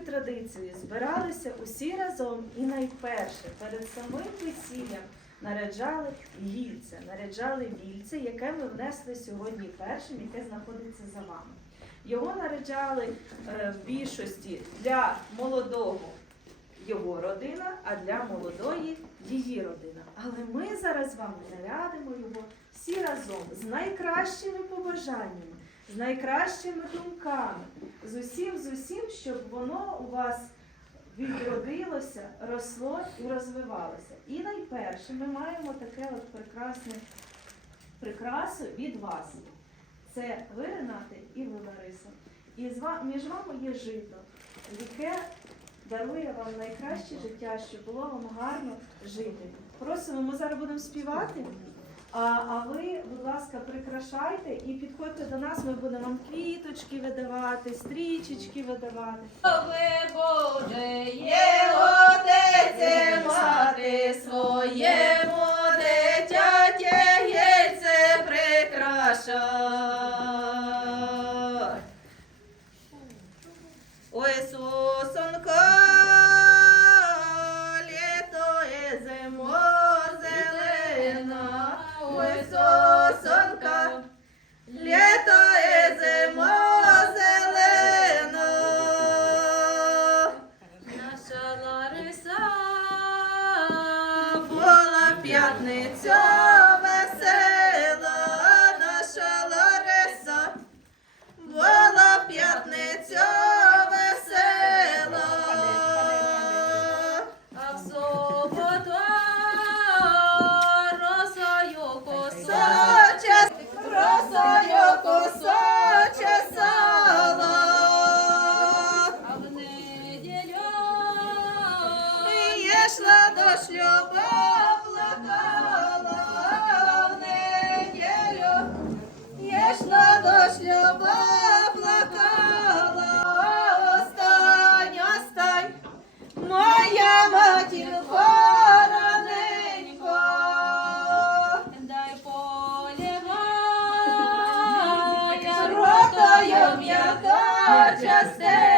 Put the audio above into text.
українською традицією збиралися усі разом і найперше перед самим весіллям наряджали вільце, яке ми внесли сьогодні першим, яке знаходиться за вами. Його наряджали в більшості для молодого його родина, а для молодої її родина. Але ми зараз з вами нарядимо його всі разом з найкращими побажаннями, з найкращими думками, з усім, щоб воно у вас відродилося, росло і розвивалося. І найперше ми маємо таке от прекрасне прикрасу від вас. Це ви, Ренате, і ви, Лариса. І між вами є жито, яке дарує вам найкраще життя, щоб було вам гарно жити. Просимо, ми зараз будемо співати, а ви, будь ласка, прикрашайте і підходьте до нас, ми будемо вам квіточки видавати, стрічечки видавати. Боже, є отець і мати, своєму дитяті яйце прикрашай. Ой, сосонко, літо і зимо зелена, ой, сосонка, літо і зимо зелена. Наша Лариса була п'ятниця весела, наша Лариса була п'ятниця весела, а в суботу росою косоче сала, а в неділю йшла до шлюба плакала, в неділю йшла до шлюба плакала. Остань, моя матінко, раненько, дай поливай ротою м'яка частенько.